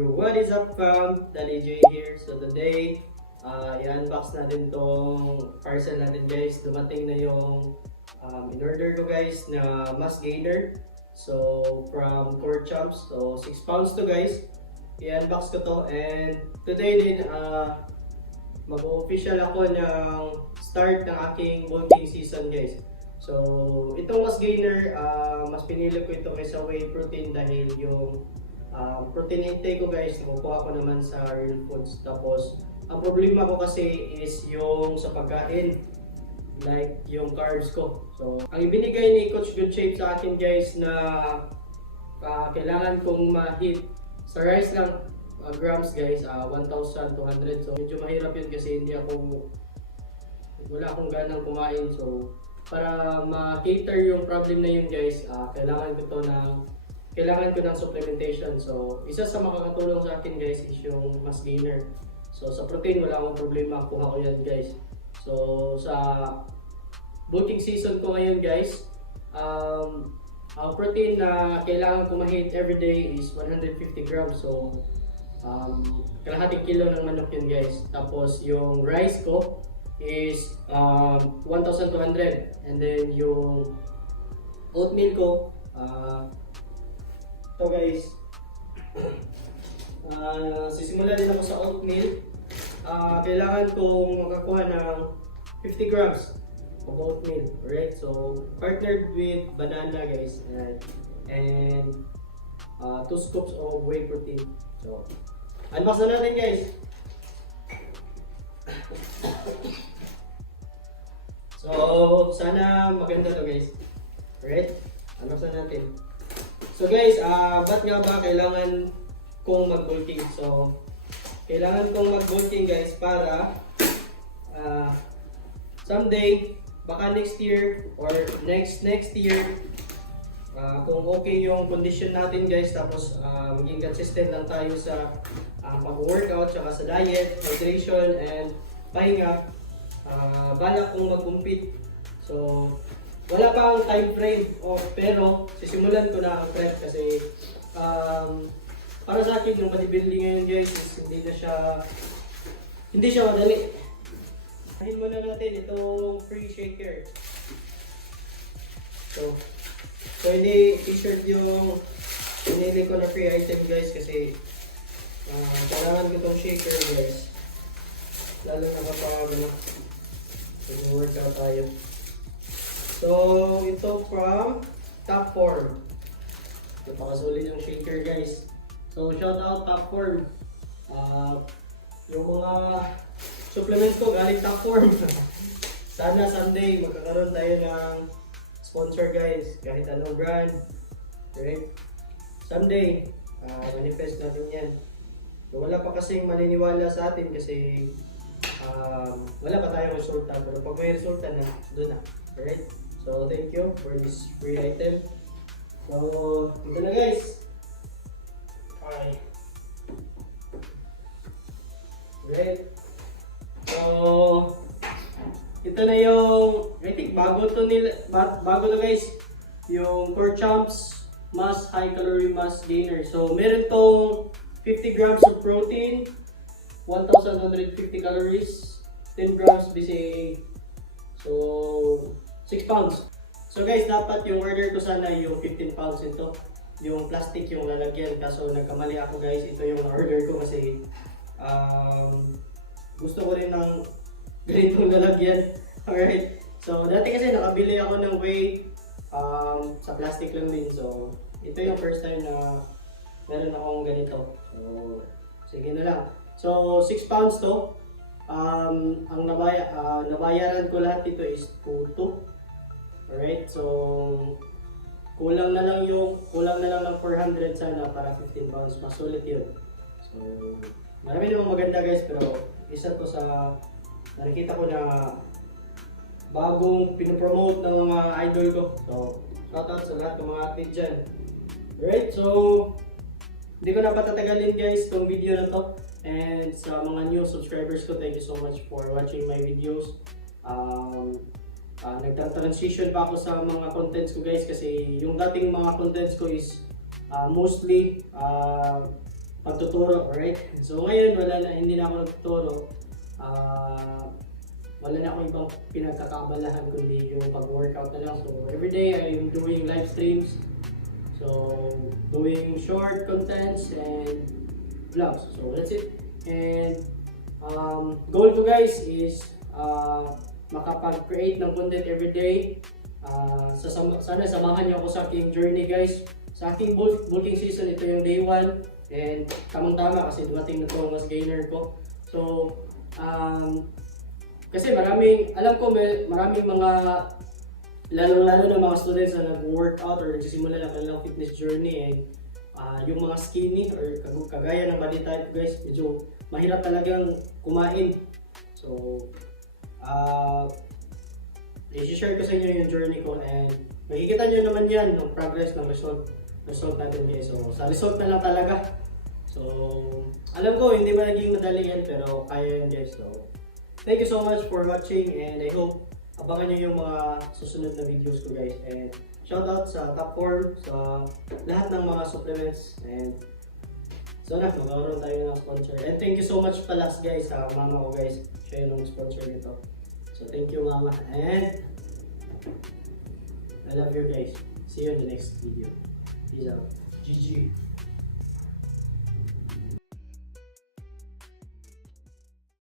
What is up fam? Danny J here. So today, i-unbox natin tong parcel natin guys. Dumating na yung in-order ko guys na mass gainer. So from Core Chomps. So 6 pounds to guys. I-unbox ko to and today din mag-official ako ng start ng aking bulking season guys. So itong mass gainer, mas pinili ko ito kaysa whey protein dahil yung protein intake ko guys, nakukuha ko naman sa real foods. Tapos, ang problema ko kasi is yung sa pagkain, like yung carbs ko. So, ang ibinigay ni Coach Good Shape sa akin guys na kailangan kong ma-hit sa rice lang grams guys, 1,200. So, medyo mahirap yun kasi wala akong ganang kumain. So, para ma-cater yung problem na yun guys, kailangan ko ng supplementation. So, isa sa makakatulong sa akin guys is yung mass gainer. So, sa protein wala akong problema, kuha ko yan guys. So, sa bulking season ko ngayon guys, ang protein na kailangan ko ma-hit everyday is 150 grams. So, kalahating kilo ng manok yun guys. Tapos, yung rice ko is 1,200. And then, yung oatmeal ko, ito guys, sisimula din ako sa oatmeal. Kailangan kong makakuha ng 50 grams of oatmeal, alright? So, partnered with banana guys and 2 scoops of whey protein. So, unbox na natin guys. So, sana maganda to guys. Alright? Unbox na natin. So guys, ba't nga ba kailangan kong mag-bulking? So, kailangan kong mag-bulking guys para someday, baka next year or next year, kung okay yung condition natin guys, tapos maging consistent lang tayo sa pag-workout, tsaka sa diet, hydration, and pahinga, balak kong mag-compete. So, wala pa ang time frame, pero sisimulan ko na ang prep kasi para sa akin yung bodybuilding ngayon guys is hindi siya madali. Tahin muna natin itong free shaker. So hindi t-shirt yung pinili ko na free item guys kasi kailangan ko itong shaker guys, lalo na kapag mag-workout tayo. So, ito from Top Form. Napakasulit yung shaker guys. So, shout out Top Form. Yung mga supplements ko galing Top Form. Sana someday magkakaroon tayo ng sponsor guys. Kahit anong brand. Okay? Someday, manifest natin yan. So, wala pa kasing maniniwala sa atin kasi wala pa tayong resulta. Pero pag may resulta na, doon na. Alright? So, thank you for this free item. So, ito na guys. Okay. Great. So, ito na yung, I think bago to guys, yung Core Chomps Mass High Calorie Mass Gainer. So, meron tong 50 grams of protein, 1,150 calories, 10 grams BCAA. So, 6 pounds. So guys, dapat yung order ko sana yung 15 pounds ito. Yung plastic yung lalagyan. Kaso nagkamali ako guys. Ito yung order ko kasi gusto ko rin ng ganitong lalagyan. Alright. So dati kasi nakabili ako ng whey sa plastic lang din. So ito yung first time na meron akong ganito. So sige na lang. So 6 pounds to. Ang nabayaran ko lahat dito is 2. Alright, so kulang na lang ng 400 sana para 15 pounds. Mas sulit yun. So, marami namang maganda guys, pero isa to sa nakikita ko na bagong pinopromote ng mga idol ko. So, shoutout sa lahat ng mga athlete dyan. Alright, so hindi ko na patatagalin guys itong video na to. And sa mga new subscribers ko, thank you so much for watching my videos. Nagta-transition pa ako sa mga contents ko guys kasi yung dating mga contents ko is mostly pagtuturo, alright? So ngayon hindi na ako nagtuturo. Wala na akong ibang pinagkakabalahan kundi yung pag-workout na lang. So everyday I'm doing live streams. So doing short contents and vlogs. So that's it. And goal ko guys is makapag-create ng content everyday. Sana samahan niyo ako sa aking journey guys. Sa aking bulking season, ito yung day 1. And tamang-tama kasi dumating na to ang mas gainer ko. So, kasi alam ko maraming mga, lalo na mga students na nag-workout or nagsisimula na kanilang fitness journey. And yung mga skinny or kagaya ng body type guys, medyo mahirap talagang kumain. So, i-share ko sa inyo yung journey ko and makikita nyo naman yan ng progress ng result natin guys. So sa result na lang talaga. So alam ko hindi ba naging madali yan pero kaya yan guys. So thank you so much for watching and I hope abangan nyo yung mga susunod na videos ko guys. And shout out sa Top Form, sa lahat ng mga supplements and sana magkaroon tayo ng sponsor. And thank you so much pala guys sa mama ko guys. Siya yung sponsor nito. So thank you mama and I love you guys. See you in the next video. Peace out. GG.